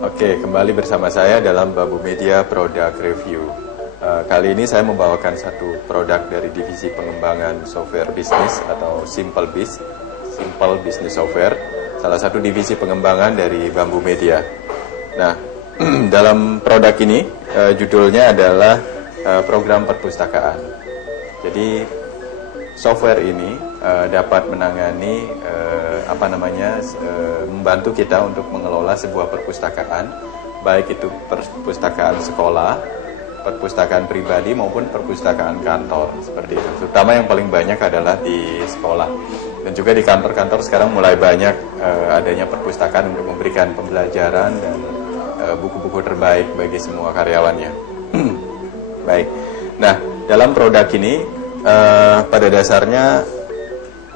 Oke, kembali bersama saya dalam Bambu Media Product Review. Kali ini saya membawakan satu produk dari divisi pengembangan software bisnis atau Simple Business Software, salah satu divisi pengembangan dari Bambu Media. Nah, dalam produk ini judulnya adalah program perpustakaan. Jadi software ini dapat menangani membantu kita untuk mengelola sebuah perpustakaan, baik itu perpustakaan sekolah, perpustakaan pribadi maupun perpustakaan kantor, seperti itu. Terutama yang paling banyak adalah di sekolah, dan juga di kantor-kantor sekarang mulai banyak adanya perpustakaan untuk memberikan pembelajaran dan buku-buku terbaik bagi semua karyawannya. Baik, nah dalam produk ini pada dasarnya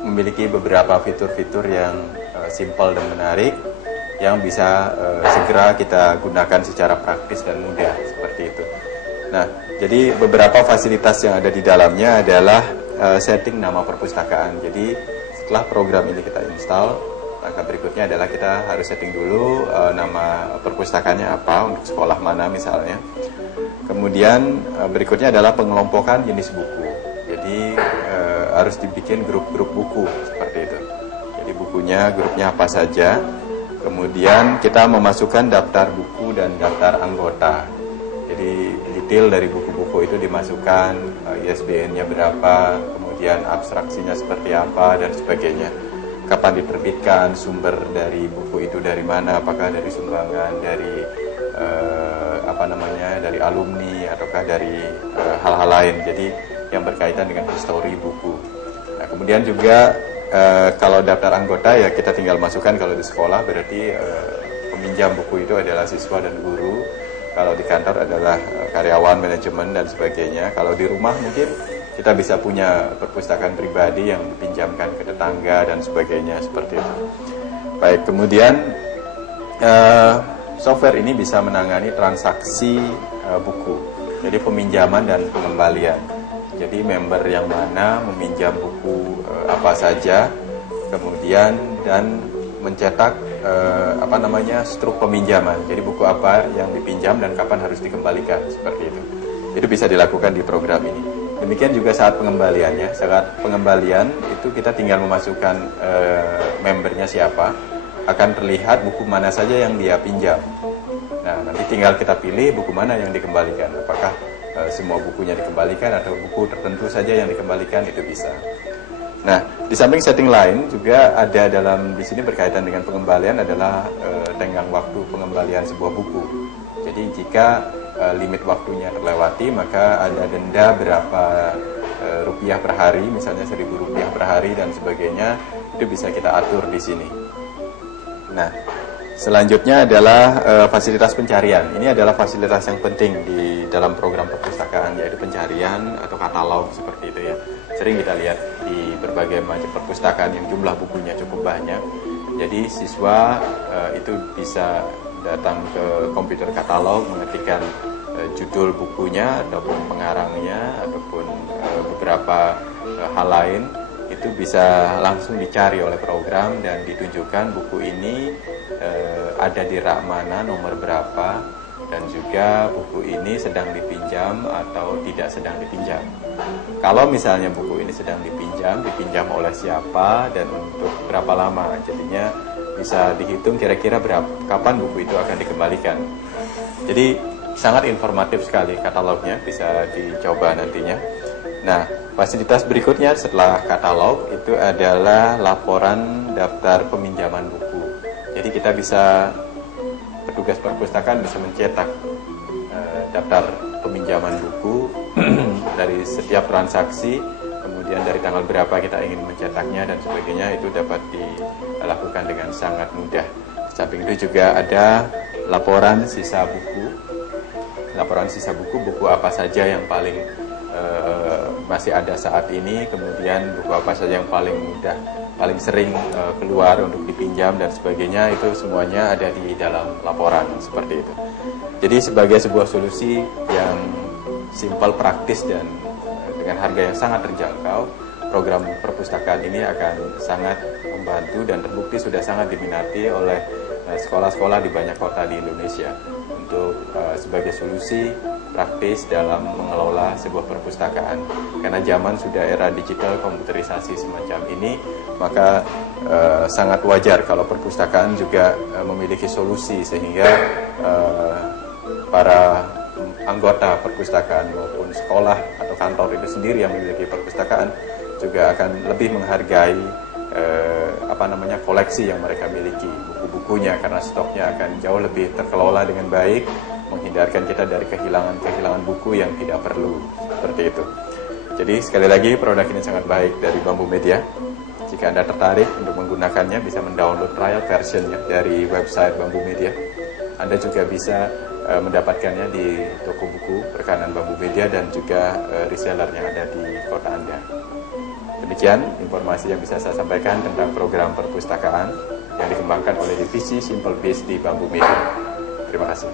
memiliki beberapa fitur-fitur yang simpel dan menarik yang bisa segera kita gunakan secara praktis dan mudah, seperti itu. Nah, jadi beberapa fasilitas yang ada di dalamnya adalah setting nama perpustakaan. Jadi setelah program ini kita install, langkah berikutnya adalah kita harus setting dulu nama perpustakaannya apa, untuk sekolah mana misalnya. Kemudian berikutnya adalah pengelompokan jenis buku. Jadi harus dibikin grup-grup buku, seperti itu. Jadi grupnya apa saja. Kemudian kita memasukkan daftar buku dan daftar anggota. Jadi detail dari buku-buku itu dimasukkan, ISBN-nya berapa, kemudian abstraksinya seperti apa dan sebagainya. Kapan diterbitkan, sumber dari buku itu dari mana, apakah dari sumbangan dari dari alumni ataukah dari hal-hal lain. Jadi yang berkaitan dengan histori buku. Nah, kemudian juga kalau daftar anggota ya kita tinggal masukkan. Kalau di sekolah berarti peminjam buku itu adalah siswa dan guru. Kalau di kantor adalah karyawan, manajemen dan sebagainya. Kalau di rumah mungkin kita bisa punya perpustakaan pribadi yang dipinjamkan ke tetangga dan sebagainya, seperti itu. Baik, kemudian software ini bisa menangani transaksi buku. Jadi peminjaman dan pengembalian. Jadi member yang mana meminjam buku apa saja, kemudian dan mencetak struk peminjaman. Jadi buku apa yang dipinjam dan kapan harus dikembalikan, seperti itu. Itu bisa dilakukan di program ini. Demikian juga saat pengembaliannya. Saat pengembalian itu kita tinggal memasukkan membernya siapa, akan terlihat buku mana saja yang dia pinjam. Nah, nanti tinggal kita pilih buku mana yang dikembalikan. Apakah semua bukunya dikembalikan atau buku tertentu saja yang dikembalikan, itu bisa. Nah, di samping setting lain juga ada di sini berkaitan dengan pengembalian adalah tenggang waktu pengembalian sebuah buku. Jadi jika limit waktunya terlewati, maka ada denda berapa rupiah per hari, misalnya 1.000 rupiah per hari dan sebagainya, itu bisa kita atur di sini. Nah, selanjutnya adalah fasilitas pencarian. Ini adalah fasilitas yang penting di dalam program perpustakaan, yaitu pencarian atau katalog, seperti itu ya. Sering kita lihat di berbagai macam perpustakaan yang jumlah bukunya cukup banyak. Jadi siswa itu bisa datang ke komputer katalog, mengetikkan judul bukunya ataupun pengarangnya ataupun beberapa hal lain. Itu bisa langsung dicari oleh program dan ditunjukkan buku ini ada di rak mana, nomor berapa, dan juga buku ini sedang dipinjam atau tidak sedang dipinjam. Kalau misalnya buku ini sedang dipinjam oleh siapa dan untuk berapa lama, jadinya bisa dihitung kira-kira kapan buku itu akan dikembalikan. Jadi sangat informatif sekali katalognya, bisa dicoba nantinya. Nah, fasilitas berikutnya setelah katalog itu adalah laporan daftar peminjaman buku. Jadi kita petugas perpustakaan bisa mencetak daftar peminjaman buku dari setiap transaksi, kemudian dari tanggal berapa kita ingin mencetaknya dan sebagainya, itu dapat dilakukan dengan sangat mudah. Samping itu juga ada laporan sisa buku. Laporan sisa buku apa saja yang paling masih ada saat ini, kemudian buku apa saja yang paling sering keluar untuk dipinjam dan sebagainya, itu semuanya ada di dalam laporan, seperti itu. Jadi sebagai sebuah solusi yang simpel, praktis, dan dengan harga yang sangat terjangkau, program perpustakaan ini akan sangat membantu dan terbukti sudah sangat diminati oleh sekolah-sekolah di banyak kota di Indonesia untuk sebagai solusi praktis dalam mengelola sebuah perpustakaan. Karena zaman sudah era digital, komputerisasi semacam ini, maka sangat wajar kalau perpustakaan juga memiliki solusi sehingga para anggota perpustakaan maupun sekolah atau kantor itu sendiri yang memiliki perpustakaan juga akan lebih menghargai koleksi yang mereka miliki, buku-bukunya, karena stoknya akan jauh lebih terkelola dengan baik, menghindarkan kita dari kehilangan buku yang tidak perlu, seperti itu. Jadi sekali lagi produk ini sangat baik dari Bambu Media. Jika Anda tertarik untuk menggunakannya, bisa mendownload trial versionnya dari website Bambu Media. Anda juga bisa mendapatkannya di toko buku rekanan Bambu Media dan juga reseller yang ada di kota Anda. Demikian informasi yang bisa saya sampaikan tentang program perpustakaan yang dikembangkan oleh divisi Simple Biz di Bambu Media. Terima kasih.